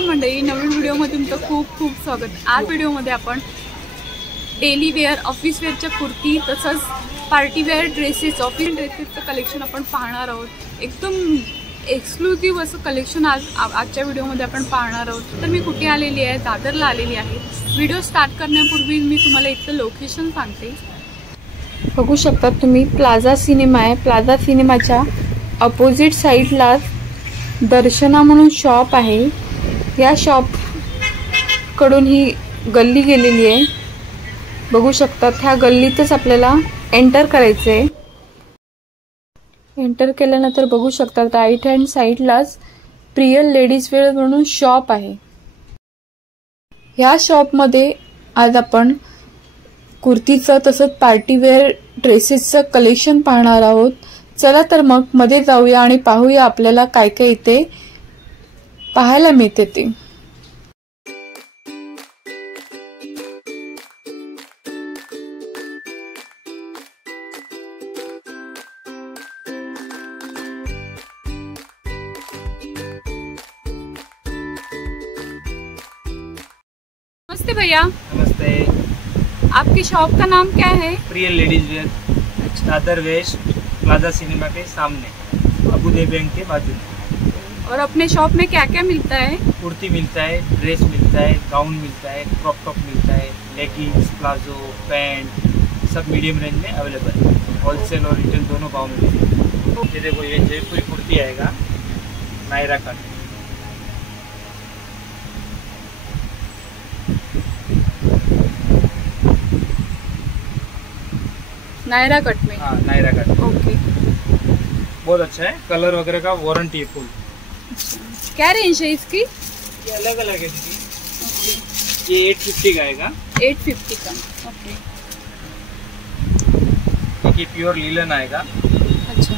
नमस्कार मंडळी, नवीन व्हिडिओमध्ये तुमचं खूप खूप स्वागत। आज व्हिडिओमध्ये आपण डेली वेअर, ऑफिस वेअरच्या कुर्ती तसंच पार्टी वेअर ड्रेसेस, ऑफिस ड्रेसेसचं कलेक्शन आपण पाहणार आहोत। एकदम एक्सक्लुझिव्ह असं कलेक्शन आजच्या व्हिडिओमध्ये आपण पाहणार आहोत। तर मी कुठे आलेली आहे? दादरला आलेली आहे। व्हिडिओ स्टार्ट करण्यापूर्वी मी तुम्हाला इथलं लोकेशन सांगते। बघू शकता तुम्ही, प्लाझा सिनेमा आहे। प्लाझा सिनेमाच्या अपोजिट साईडला दर्शना म्हणून शॉप आहे। या शॉप कडून ही गल्ली गेलेली आहे। बघू शकता ह्या गल्लीतच आपल्याला एंटर करायचंय। एंटर केल्यानंतर बघू शकता राईट हँड साईडलाच प्रियल लेडीज वेअर म्हणून शॉप आहे। या शॉप मध्ये आज आपण कुर्तीचं तसंच पार्टी वेअर ड्रेसेसचं कलेक्शन पाहणार आहोत। चला तर मग मध्ये जाऊया आणि पाहूया आपल्याला काय काय इथे पाहायला मिळते ते। नमस्ते भैया। नमस्ते। आपकी शॉप का नाम क्या है? Priyal ladies wear, Dadar west plaza cinema के सामने, अबुधाबी बैंक के बाजू में। और अपने शॉप में क्या क्या मिलता है? कुर्ती मिलता है, ड्रेस मिलता है, गाउन मिलता है, क्रॉप टॉप मिलता है, लेगिंग्स, प्लाजो, पैंट, सब मीडियम रेंज में अवेलेबल है। होलसेल और रिटेल दोनों भाव में मिलेगी। ये देखो, ये जयपुरी कुर्ती आएगा नायरा कट। नायरा कट में? हाँ, नायरा कट। ओके, बहुत अच्छा है, कलर वगैरह का वारंटी है फुल। क्या रेंज है इसकी? ये अलग अलग है दीदी। ये 850 का आएगा। 850 का। ओके। ये प्योर लीलन आएगा। अच्छा,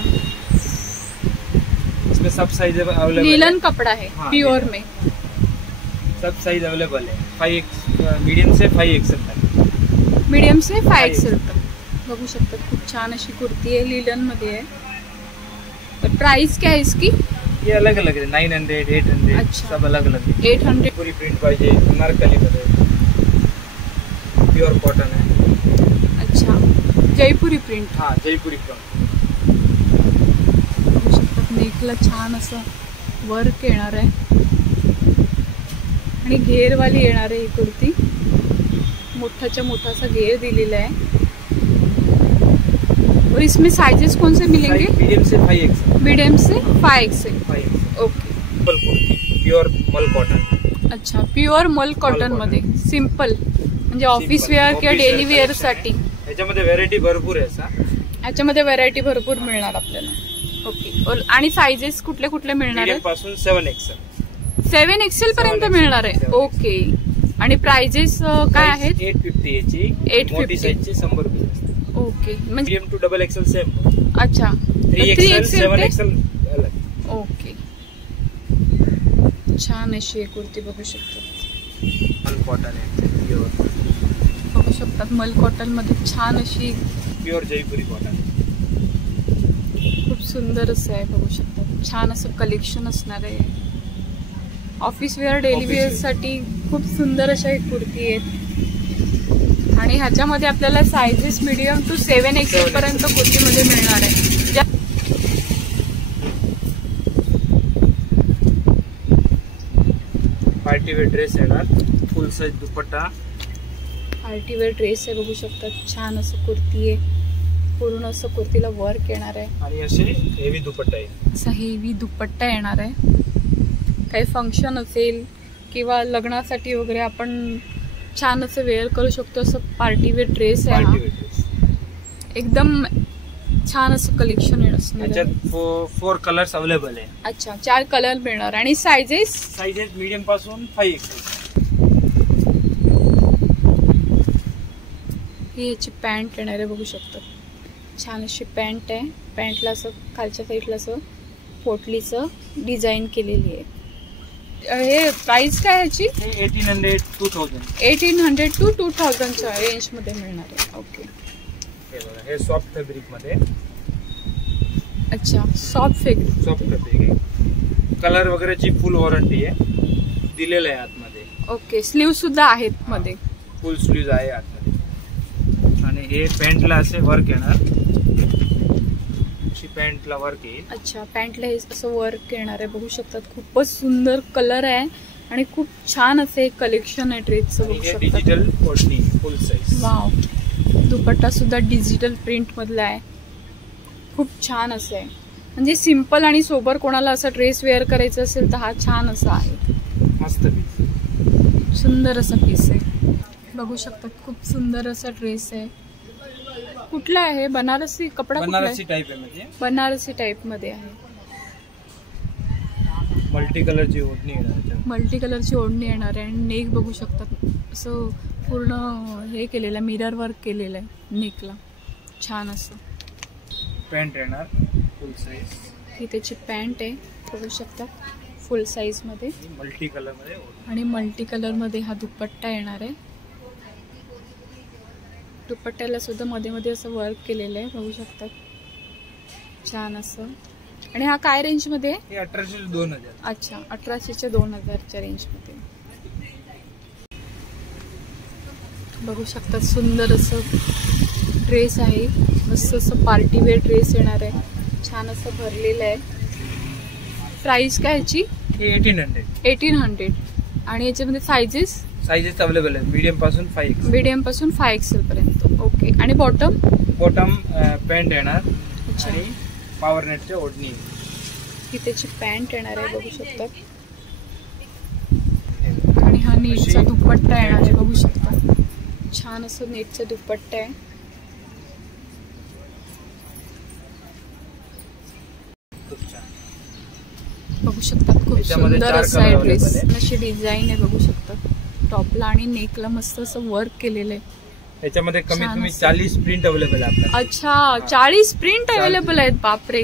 इसमें सब साइज अवेलेबल। लीलन कपड़ा है। हाँ, प्योर में सब साइज अवेलेबल है। 5 मीडियम से 5XL तक। मीडियम से 5XL तक। बघू शकता खूप छान अशी कुर्ती आहे, लीलन मध्ये आहे। तर प्राइस क्या है इसकी? ये अलग अलग है, 900, 800। अच्छा, सब अलग अलग है। 800 पूरी प्रिंट पाहिजे, अनारकली मध्ये, प्योर कॉटन है। अच्छा, जयपुरी प्रिंट। हाँ, जयपुरी प्रिंट। बघू शकता नेकला छान असं वर्क येणार आहे आणि घेरवाली येणार आहे ही कुर्ती। मोठाच्या मोठा असा घेर दिलेला आहे। और इसमें साइजेस कौन से मिलेंगे? मीडियम से 5XL। मीडियम से 5XL। 5XL। Okay. Simple kurti, pure मल कॉटन। अच्छा, प्युअर मल कॉटन मध्ये सिंपल, म्हणजे ऑफिस वेअर किंवा डेली वेअर साठी। याच्यामध्ये व्हरायटी भरपूर आहे असा। याच्यामध्ये व्हरायटी भरपूर मिळणार आपल्याला। ओके। और आणि साइजेस कुठले कुठले मिळणार आहेत? पासून 7XL। 7XL पर्यंत मिळणार आहे। ओके। आणि प्राइजेस काय आहेत? 850 याची, 850 मोठी साईजची 100 रुपये। ओके, म्हणजे मीडियम टू XXL सेम। अच्छा, 3XL 7XL अलग। ओके, छान अशी कुर्ती बघू शकता। मल कॉटन आहे, प्युअर। बघू शकतात मल कॉटन मध्ये छान अशी प्युअर जयपुरी कॉटन। खूप सुंदर असं आहे, बघू शकता छान असं कलेक्शन असणार आहे। ऑफिस वेअर, डेली वेअर साठी खूप सुंदर अशा ही कुर्ती आहेत। आणि ह्याच्यामध्ये आपल्याला साइजेस मीडियम टू 7XL पर्यंत कुर्तीमध्ये मिळणार आहे। पार्टी वेअर ड्रेस येणार, फुल साइज दुपट्टा। पार्टी वेअर ड्रेस आहे, बघू शकता छान असं कुर्ती आहे। पूर्ण असं कुर्तीला वर्क येणार आहे आणि असे हेवी दुपट्टा आहे। असा हेवी दुपट्टा येणार आहे। काही फंक्शन असेल किंवा लग्नासाठी वगैरे आपण छान असं वेअर करू शकतो। असं पार्टी वेअर ड्रेस आहे हा। एकदम छान असं कलेक्शन आहे। 4 कलर्स अवेलेबल आहे। अच्छा, 4 कलर मिळणार। आणि साइजेस मीडियम पासून 5XL। ही याची पॅन्ट येणार आहे, बघू शकता छान अशी पॅन्ट आहे। पॅन्टला असं खालच्या साईडला असं पोटलीचं डिझाईन केलेली आहे। हे प्राइस काय याची? 1800 2000। 1800 to 2000 च्या रेंज मध्ये मिळणार आहे। ओके। हे सॉफ्ट फॅब्रिक मध्ये। अच्छा, सॉफ्ट फॅब्रिक आहे। कलर वगैरेची फुल वॉरंटी आहे। दिलेलं आहे आतमध्ये. ओके, स्लीव सुद्धा आहेत मध्ये. फुल स्लीव्ह आहे आतमध्ये. आणि हे पॅन्टला असे वर्क येणार. अशी पॅन्टला वर्क येईल. अच्छा, पॅन्टला हे असं वर्क येणार आहे. बघू शकतात खूपच सुंदर कलर आहे आणि खूप छान असे कलेक्शन आहे ड्रेसचं. बघू शकतात डिजिटल ओढणी फुल साईज. वाव, दुपट्टा सुद्धा डिजिटल प्रिंट मधला आहे. खूप छान असं आहे. म्हणजे सिंपल आणि सोबर कोणाला असा ड्रेस वेअर करायचा असेल तर हा छान असा आहे. मस्त पीस, सुंदर असा पीस आहे. बघू शकतात खूप सुंदर असा ड्रेस आहे. कुठला आहे? बनारसी कपडा? बनारसी टाइप आहे. म्हणजे बनारसी टाइप मध्ये आहे. मल्टी कलरची ओढणी येणार. मल्टी कलरची ओढणी येणार आहे. आणि नेक बघू शकतात असं पूर्ण हे केलेलं आहे, मिरर वर्क केलेलं आहे नेकला. छान असं. पॅन्ट येणार फुल साईज. ही त्याची पॅन्ट आहे बघू शकता फुल साईज मध्ये. मल्टी कलर मध्ये आणि मल्टी कलर मध्ये हा दुपट्टा येणार आहे. दुपट्ट्याला सुद्धा मध्ये मध्ये असं वर्क केलेलं आहे बघू शकतात. छान असं. आणि हा काय रेंज मध्ये आहे? 1800 ते 2000. अच्छा, 1800 ते 2000च्या रेंज मध्ये. बघू शकतात सुंदर असं ड्रेस आहे. मस्त असं पार्टी वेअर ड्रेस येणार आहे. छान असं भरलेलं आहे. प्राइस काय याची? 1800. 1800. आणि याच्यामध्ये साइजेस अवेलेबल आहे. मीडियम पासून 5XL. मीडियम पासून 5XL पर्यंत. ओके. आणि बॉटम पॅन्ट येणार. अच्छा. आणि पॉवर नेटच्या ओढणी. ही त्याची पॅन्ट येणार आहे बघू शकतात. आणि हा नेटचा दुपट्टा येणार आहे बघू शकता. छान असं नेटचा दुपट्टा आहे. बघू शकतात खूप सुंदर असा आहे ड्रेस. अशी डिझाईन आहे बघू शकतात. टॉपला आणि नेकला मस्त असं वर्क केलेलं आहे. याच्यामध्ये कमीत कमी 40 प्रिंट अवेलेबल आहे आपल्याला. अच्छा, 40 प्रिंट अवेलेबल आहेत. बापरे.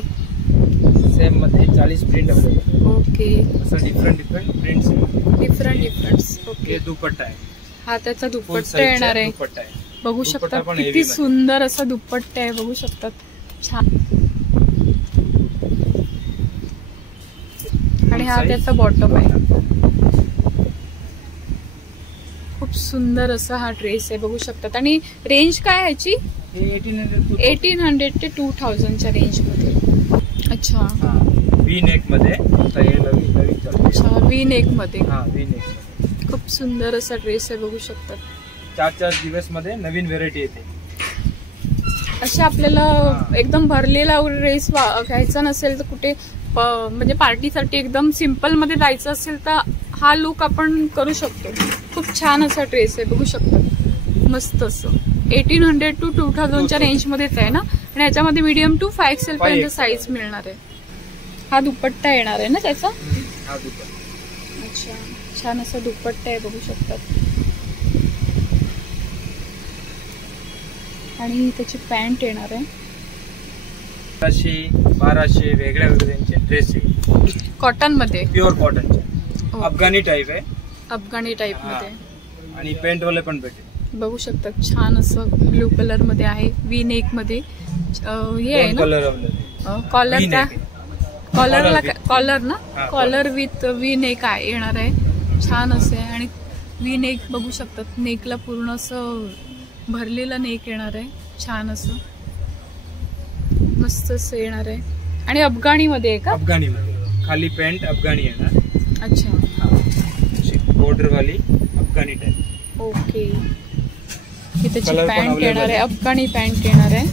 सेम मध्ये 40 प्रिंट अवेलेबल. ओके. असं डिफरंट प्रिंट्स. डिफरंट. ओके. हे दुपट्टा आहे. हा त्याचा दुपट्टा येणार आहे. दुपट्टा आहे बघू शकता किती सुंदर असा दुपट्टा आहे बघू शकतात. छान. आणि हा त्याचा बॉटम आहे. खूप सुंदर असा हा ड्रेस आहे बघू शकतात. आणि रेंज काय आहे ह्याची? 1800 ते 2000च्या रेंज मध्ये. अच्छा. व्ही नेक मध्ये. अच्छा, व्ही नेक मध्ये. V neck. खूप सुंदर असा ड्रेस आहे बघू शकतात. 4 दिवस मध्ये नवीन व्हेरायटी येते. अशा आपल्याला एकदम भरलेला ड्रेस घ्यायचा नसेल तर कुठे म्हणजे पार्टीसाठी एकदम सिंपल मध्ये जायचं असेल तर हा लुक आपण करू शकतो. खूप छान असा ड्रेस आहे बघू शकतात. मस्त असं. 1800 to 2000च्या रेंज मध्येच आहे ना. आणि याच्यामध्ये मीडियम टू 5XL पर्यंत साईज मिळणार आहे. हा दुपट्टा येणार आहे ना त्याचा? अच्छा, छान असा दुपट्टा आहे बघू शकतात. आणि त्याची पॅन्ट येणार आहे. 1200 वेगळ्या ड्रेस आहे. कॉटन मध्ये. प्युअर कॉटनचे. अफगाणी टाइप आहे. अफगाणी टाइप मध्ये. आणि पेंट वाले पण भेटेल बघू शकतात. छान असं ब्लू कलर मध्ये आहे. व्ही नेक मध्ये. हे आहे ना कॉलरला. कॉलर ना. कॉलर विथ व्ही नेक आहे येणार आहे. छान असे. आणि व्ही नेक बघू शकतात. नेकला पूर्ण असं भरलेला नेक येणार आहे. छान असं मस्त असं येणार आहे. आणि अफगाणी मध्ये आहे का? अफगाणी मध्ये. खाली पॅन्ट अफगाणी येणार. अच्छा. बॉर्डर वाली अफगाणी टाइप. ओके. ही त्याची पॅन्ट येणार आहे. अफगाणी पॅन्ट येणार आहे.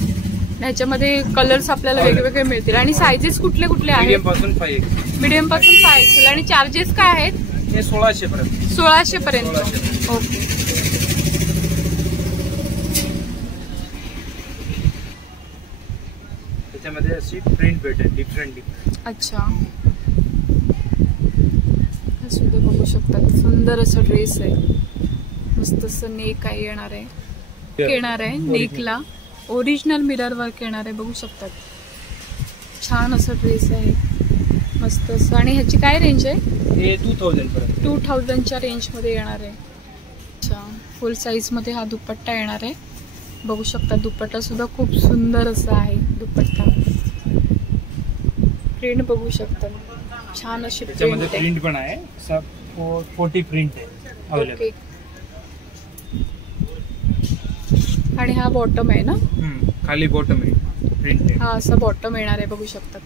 ह्याच्यामध्ये कलर्स आपल्याला वेगवेगळे मिळतील. आणि सायझेस कुठले कुठले आहेत? मीडियम पासून 5XL. मीडियम पासून 5XL. आणि चार्जेस काय आहेत? हे 1600 पर्यंत. 1600 पर्यंत. ओके. त्याच्यामध्ये अशी प्रिंट भेटेल डिफरंट. अच्छा. हा सुद्धा बघू शकतात. सुंदर असं ड्रेस आहे. मस्त असं नेक आहे येणार आहे. येणार आहे नेकला. ओरिजिनल मिरर वर्क येणार आहे बघू शकतात. छान असं ड्रेस आहे मस्त असं. आणि ह्याची काय रेंज आहे? हे 2000 पर्यंत. 2000च्या रेंज मध्ये येणार आहे. अच्छा. फुल साईज मध्ये हा दुपट्टा येणार आहे बघू शकता. दुपट्टा सुद्धा खूप सुंदर असा आहे. दुपट्टा प्रिंट बघू शकता. छान अशी प्रिंट पण आहे. 40 प्रिंट आहे अवेलेबल. आणि हा बॉटम आहे ना? खाली बॉटम आहे प्रिंट. हा असा बॉटम येणार आहे, बघू शकतात.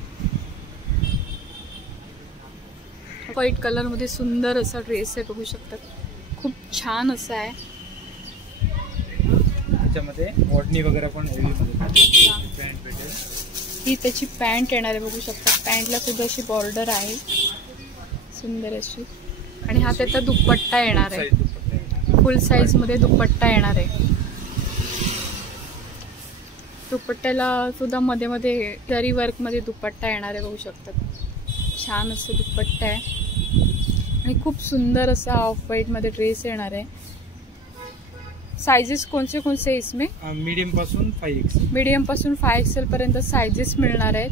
व्हाईट कलर मध्ये सुंदर असा ड्रेस आहे, बघू शकतात. खूप छान असा आहे. त्याच्यामध्ये ओढणी वगैरे पण हेवी मध्ये पॅन्ट भेटेल. ही त्याची पॅन्ट येणार आहे, बघू शकता. पॅन्टला सुद्धा अशी बॉर्डर आहे सुंदर अशी. आणि हा त्याचा दुपट्टा येणार आहे, फुल साईज मध्ये दुपट्टा येणार आहे. दुपट्ट्याला सुद्धा मध्ये मध्ये जरी वर्क मध्ये दुपट्टा येणार आहे, बघू शकतात. छान असं दुपट्टा आहे आणि खूप सुंदर असा ऑफ व्हाईट मध्ये ड्रेस येणार आहे. साइजेस कौन से इसमें? मीडियम पासून 5XL. मीडियम पासून 5XL पर्यंत साइजेस मिळणार आहेत.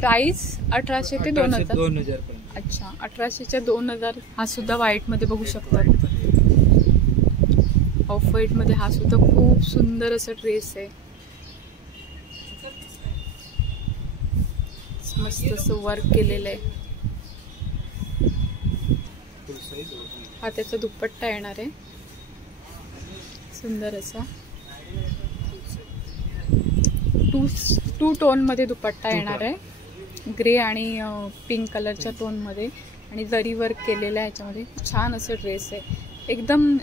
प्राइस 1800 ते 2000. अच्छा, 1800 ते 2000. हा सुद्धा व्हाईट मध्ये बघू शकतात. ऑफ व्हाईट मध्ये हा सुद्धा खूप सुंदर असा ड्रेस आहे. मस्त असं वर्क केलेलं आहे. हा त्याचा दुपट्टा येणार आहे सुंदर असा. टू टोन मध्ये दुपट्टा येणार आहे, ग्रे आणि पिंक कलरच्या टोन मध्ये, आणि जरी वर्क केलेलं आहे याच्यामध्ये. छान असं ड्रेस आहे, एकदम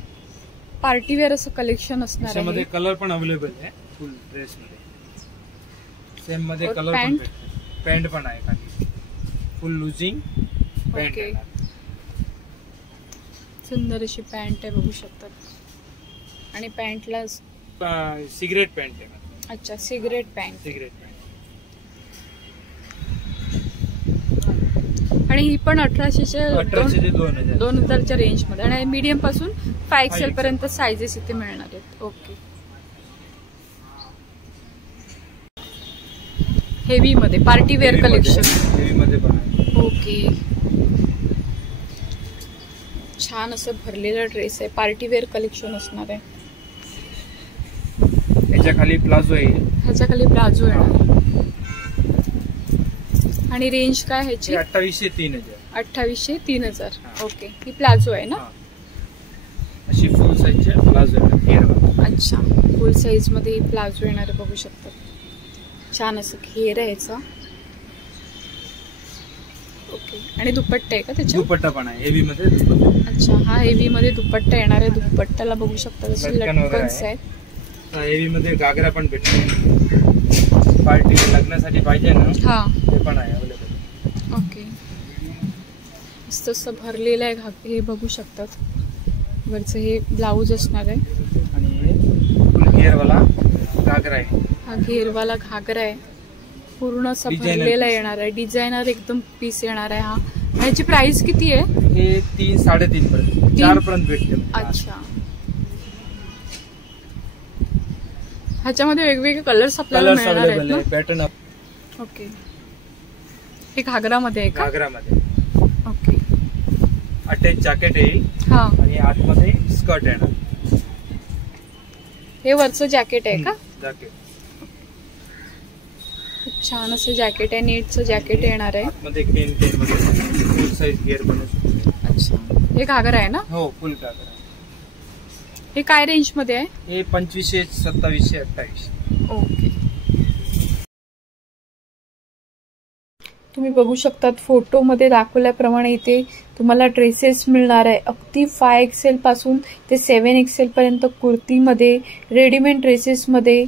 पार्टीवेअर असं कलेक्शन असणार आहे. मध्ये कलर पण अवेलेबल आहे फुल ड्रेस मध्ये. सेम मध्ये कलर पण पॅन्ट पण आहे खाली फुल लुजिंग पॅन्ट. सुंदर अशी पॅन्ट आहे, बघू शकतात. आणि पॅन्टला सिगरेट पॅन्ट आहे. अच्छा, सिगरेट पॅन्ट. आणि ही पण 1800 ते 2000च्या रेंज मध्ये. आणि मीडियम पासून 5XL पर्यंत साइजेस इथे मिळणार आहेत. ओके. हेवी मध्ये पार्टी वेअर कलेक्शन. हेवी मध्ये पण. ओके. छान असं भरलेला ड्रेस आहे, पार्टी वेअर कलेक्शन असणार आहे. ह्याच्या खाली प्लाझो आहे. ह्याच्या खाली प्लाझो येणार. आणि रेंज काय ह्याची? 2800 ते 3000. 2800 ते 3000. ओके. ही प्लाझो आहे ना? अशी फुल साईजची प्लाझो आहे. अच्छा, फुल साईज मध्ये प्लाझो येणार आहे, बघू शकतात. छान असं घेर आहे याचा. ओके. आणि दुपट्टा आहे का त्याचा? दुपट्टा पण आहे हेवी मध्ये दुपट्टा. अच्छा, हा हेवी मध्ये दुपट्टा येणार आहे. दुपट्ट्याला बघू शकता असे लटकन्स आहेत. हेवी मध्ये घागरा पण भेटतो, पार्टी लग्नासाठी पाहिजे ना. हा, ते पण आहे अवेलेबल. ओके. मस्त असं भरलेलं आहे हे बघू शकतात. वरचं हे ब्लाऊज असणार आहे आणि हे फुल घेरवाला घागरा आहे. हा घेरवाला घागरा आहे, पूर्ण असा भरलेला येणार आहे. डिझायनर एकदम पीस येणार आहे. हा, ह्याची प्राइस किती आहे? हे 3-3.5 पर्यंत 4 पर्यंत भेटते. अच्छा. ह्याच्यामध्ये वेगवेगळे कलर्स आपल्याला मिळणार आहेत ना? पॅटर्न. ओके. हे घागरामध्ये आहे का? घागरामध्ये. ओके. अटॅच जॅकेट येईल. हा. आणि आतमध्ये स्कर्ट येणार. हे वरचं जॅकेट आहे का? जॅकेट. खूप छान असं जॅकेट आहे, नेटचं जॅकेट येणार आहे. आतमध्ये केन मध्ये फुल साईज घेर बनवू. अच्छा. हे घागरा आहे ना? हो, फुल घागरा. हे काय रेंज मध्ये आहे? हे 2500, 2700, 2800. ओके. तुम्ही बघू शकतात फोटोमध्ये दाखवल्याप्रमाणे इथे तुम्हाला ड्रेसेस मिळणार आहे. अगदी 5XL पासून ते 7XL पर्यंत कुर्तीमध्ये, रेडीमेड ड्रेसेसमध्ये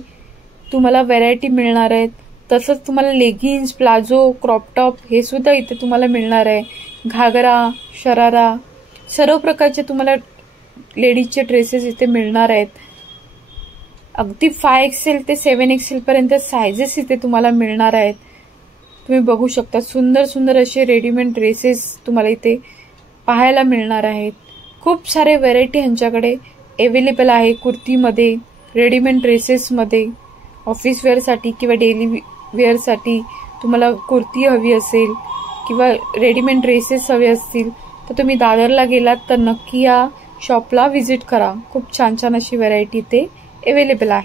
तुम्हाला व्हरायटी मिळणार आहेत. तसंच तुम्हाला लेगिन्स, प्लाझो, क्रॉप टॉप हे सुद्धा इथे तुम्हाला मिळणार आहे. घागरा, शरारा, सर्व प्रकारचे तुम्हाला लेडीजचे ड्रेसेस इथे मिळणार आहेत. अगदी 5XL ते 7XL पर्यंत सायझेस इथे तुम्हाला मिळणार आहेत. तुम्ही बघू शकता सुंदर सुंदर असे रेडीमेड ड्रेसेस तुम्हाला इथे पाहायला मिळणार आहेत. खूप सारे व्हरायटी ह्यांच्याकडे अवेलेबल आहे. कुर्तीमध्ये, रेडीमेड ड्रेसेसमध्ये, ऑफिस वेअरसाठी किंवा डेली वेअरसाठी तुम्हाला कुर्ती हवी असेल किंवा रेडीमेड ड्रेसेस हवे असतील तर तुम्ही दादरला गेलात तर नक्की या शॉपला व्हिजिट करा. खूप छान छान अशी व्हरायटी इथे अवेलेबल आहे.